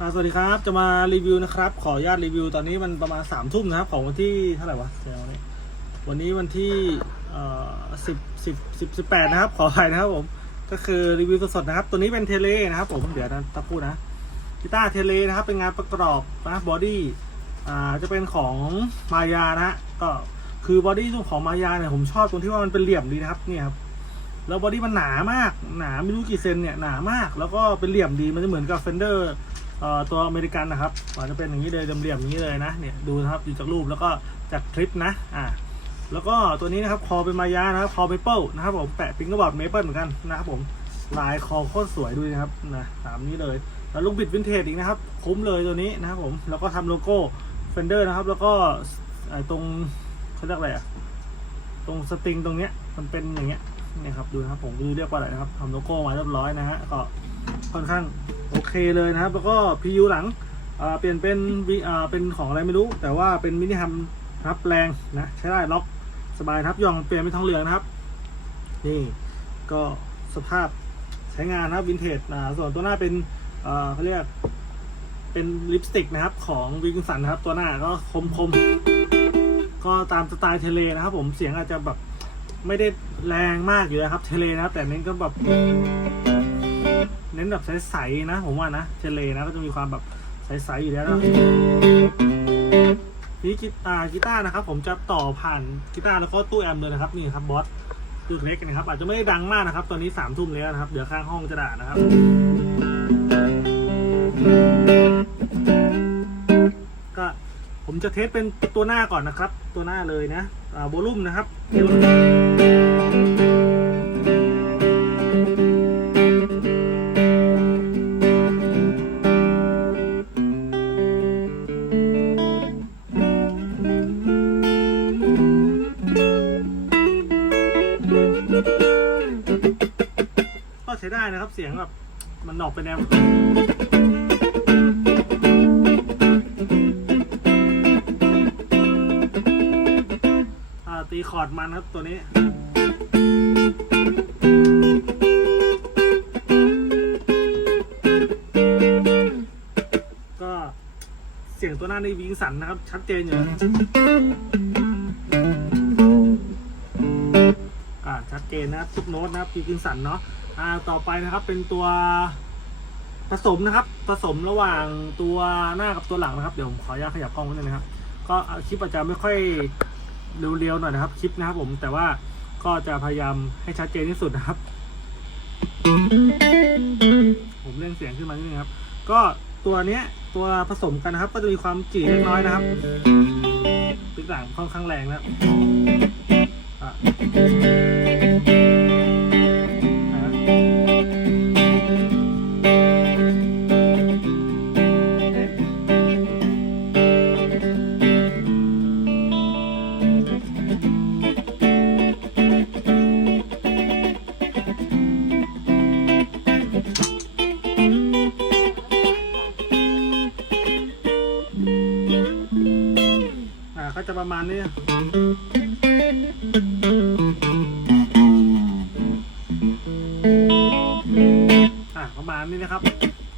สวัสดีครับ จะมารีวิวนะครับ ขออนุญาตรีวิวตอนนี้มันประมาณสามทุ่มนะครับ ของวันที่เท่าไหร่วะวันนี้วันที่เอ่อสิบสิบสิบสิบแปดนะครับ ขออภัยนะครับผม ก็คือรีวิวสดๆนะครับ ตัวนี้เป็นเทเลนะครับผมเดี๋ยวนะตะพูดนะกีตาร์เทเลนะครับ เป็นงานประกอบนะบอดี้อ่าจะเป็นของมายานะฮะก็คือบอดี้ของมายาเนี่ยผมชอบตรงที่ว่ามันเป็นเหลี่ยมดีนะครับเนี่ยครับแล้วบอดี้มันหนามากหนาไม่รู้กี่เซนเนี่ยหนามาก แล้วก็เป็นเหลี่ยมดีมันจะเหมือนกับเฟนเดอร์ ตัวอเมริกันนะครับมันจะเป็นอย่างนี้เลยเหลี่ยมๆอย่างนี้เลยนะเนี่ยดูนะครับดูจากรูปแล้วก็จากคลิปนะอ่าแล้วก็ตัวนี้นะครับคอเป็นมายานะครับคอเมเปิลนะครับผมแปะปิงกระบอกเมเปิลเหมือนกันนะครับผมลายคอโคตรสวยด้วยนะครับนะตามนี้เลยแล้วลูกบิดวินเทจอีกนะครับ คุ้มเลยตัวนี้นะครับผมแล้วก็ทำโลโก้เฟนเดอร์นะครับ แล้วก็ตรงเขาเรียกอะไรอะตรงสตริงตรงเนี้ยมันเป็นอย่างเงี้ยเนี่ยครับดูนะครับผมดูเรียกว่าอะไรนะครับทำโลโก้มาเรียบร้อยนะฮะก็ค่อนข้าง เคเลยนะครับ แล้วก็ PU หลังเปลี่ยนเป็นเป็นของอะไรไม่รู้ แต่ว่าเป็นมินิฮัมรับแรงนะ ใช้ได้ล็อกสบายนะครับย่องเปลี่ยนเป็นทองเหลืองนะครับ นี่ก็สภาพใช้งานนะครับวินเทจอ่าส่วนตัวหน้าเป็นเขาเรียกเป็นลิปสติกนะครับของวิงสันนะครับ ตัวหน้าก็คมคมๆก็ตามสไตล์เทเลนะครับ ผมเสียงอาจจะแบบไม่ได้แรงมากอยู่นะครับ เทเลนะครับ แต่เน้นก็แบบ เน้นแบบใสๆนะ ผมว่านะเทเลนะก็จะมีความแบบใสๆอยู่แล้วนะนี่กีตาร์กีตาร์นะครับ ผมจะต่อผ่านกีตาร์แล้วก็ตู้แอมป์เลยนะครับนี่ครับบอสตู้เล็กนะครับอาจจะไม่ได้ดังมากนะครับ ตอนนี้สามทุ่มแล้วนะครับ เดี๋ยวข้างห้องจะด่านะครับ ก็ผมจะเทสเป็นตัวหน้าก่อนนะครับ ตัวหน้าเลยนะอ่าโวลูมนะครับ นะครับ เสียงแบบมันออกเป็นแนวตีคอร์ดมันครับตัวนี้ ก็เสียงตัวหน้าในวิงสันนะครับ ชัดเจนอยู่อ่าชัดเจนนะครับทุกโน้ตนะครับวิงสันเนาะ อ่าต่อไปนะครับเป็นตัวผสมนะครับ ผสมระหว่างตัวหน้ากับตัวหลังนะครับ เดี๋ยวผมขออนุญาตขยับกล้องไว้หน่อยนะครับ ก็คลิปอาจจะไม่ค่อยเร็วๆหน่อยนะครับ คลิปนะครับผมแต่ว่าก็จะพยายามให้ชัดเจนที่สุดนะครับ ผมเร่งเสียงขึ้นมานิดนึงครับ ก็ตัวเนี้ยตัวผสมกันนะครับ ก็จะมีความจีเล็กน้อยนะครับติ๊กหลังค่อนข้างแรงนะครับ มาณนี้ประมาณนี้นะครับ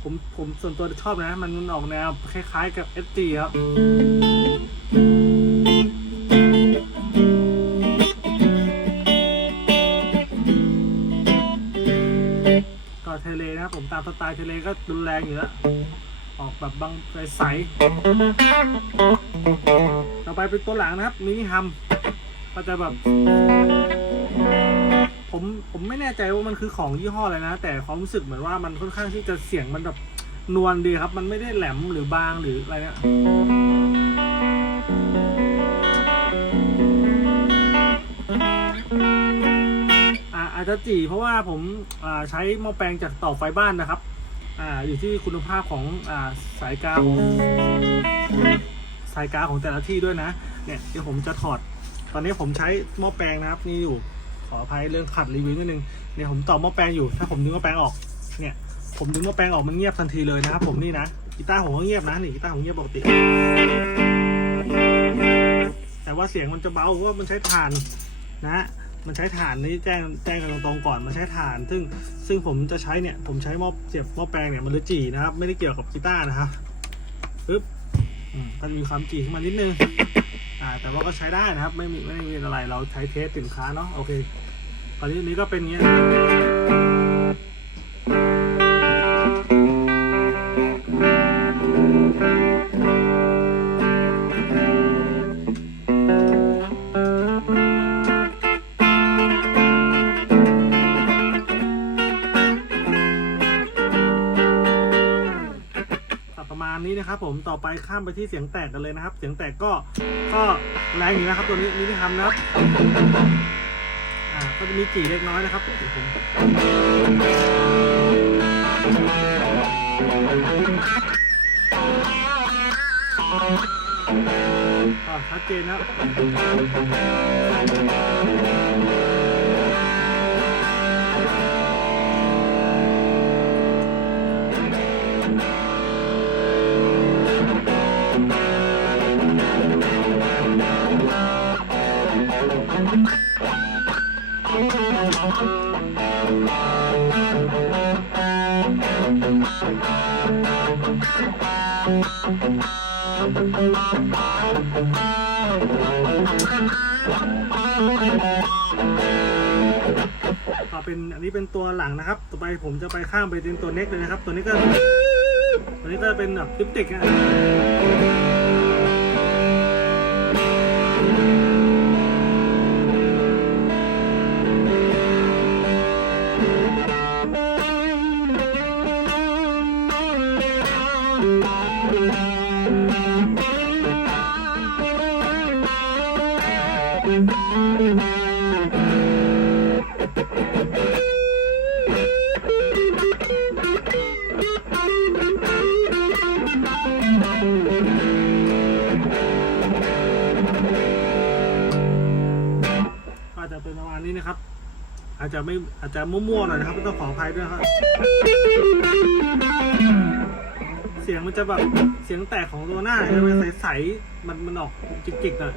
ผมผมส่วนตัวชอบนะ มันออกแนวคล้ายๆกับ SG ครับก็เทเลนะครับผมตามสไตล์เทเลก็รุนแรงอยู่แล้ว ออกแบบบางใสๆต่อไปเป็นตัวหลังนะครับมินิฮัมก็จะแบบ ผมผมไม่แน่ใจว่ามันคือของยี่ห้ออะไรนะ แต่ความรู้สึกเหมือนว่ามันค่อนข้างที่จะเสียงมันแบบนวลดีครับ มันไม่ได้แหลมหรือบางหรืออะไรเนี่ยอาจจะจีเพราะว่าผมใช้หม้อแปลงจากต่อไฟบ้านนะครับ อ่าอยู่ที่คุณภาพของอ่าสายกาวของสายกาวของแต่ละที่ด้วยนะ เนี่ยเดี๋ยวผมจะถอด ตอนนี้ผมใช้หม้อแปลงนะครับนี่อยู่ขออภัยเรื่องขัดรีวิวนิดนึงเนี่ยผมต่อหม้อแปลงอยู่ถ้าผมดึงหม้อแปลงออกเนี่ยผมดึงหม้อแปลงออกมันเงียบทันทีเลยนะครับผมนี่นะกีตาร์ผมก็เงียบนะนี่กีตาร์ผมเงียบปกติ แต่ว่าเสียงมันจะเบาเพราะว่ามันใช้ถ่านนะ มันใช้ฐานนี่แจ้งแจ้งกันตรงๆก่อนมันใช้ฐาน ซึ่งซึ่งผมจะใช้เนี่ยผมใช้หม้อเสียบหม้อแปลงเนี่ยมันเลยจีนะครับ ไม่ได้เกี่ยวกับกีตาร์นะครับปึ๊บมันมีความจีขึ้นมานิดนึงอ่าแต่ว่าก็ใช้ได้นะครับ ไม่มีไม่ได้มีอะไรเราใช้เทสสินค้าเนาะโอเคตอนนี้นี้ก็เป็นอย่างเงี้ย นะครับผมต่อไปข้ามไปที่เสียงแตกกันเลยนะครับ เสียงแตกก็ก็แรงอยู่นะครับ ตัวนี้นี่ที่ทำนะครับอ่าก็จะมีจีเล็กน้อยนะครับผมอ่าชัดเจนนะครับ ต่อเป็นอันนี้เป็นตัวหลังนะครับ ต่อไปผมจะไปข้ามไปเป็นตัวเน็กเลยนะครับ ตัวนี้ก็ ตัวนี้ก็เป็นแบบติปติกนะ นี้นะครับ อาจจะไม่อาจจะมั่วๆหน่อยนะครับต้องขออภัยด้วยครับเสียงมันจะแบบเสียงแตกของตัวหน้าเนี่ยมันใสๆมันมันออกจิกๆหน่อย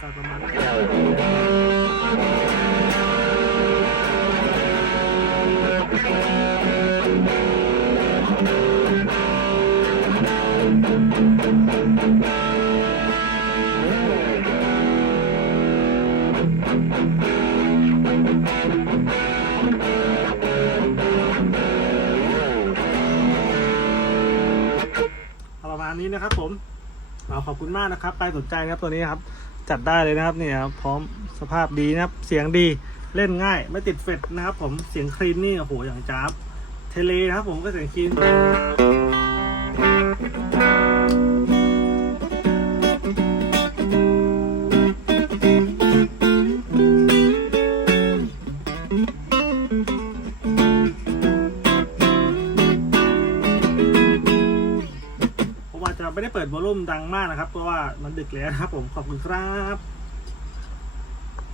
ก็ประมาณ นี้นะครับ ผมเอาขอบคุณมากนะครับใครสนใจนะครับตัวนี้ครับ จัดได้เลยนะครับเนี่ยพร้อมสภาพดีนะครับ เสียงดีเล่นง่าย ไม่ติดเฟดนะครับ ผมเสียงคลีนนี่โอ้โหอย่างจ้าบเทเลนะครับ ผมก็เสียงคลีน ดังมากนะครับ เพราะว่ามันดึกแล้วนะครับผมขอบคุณครับ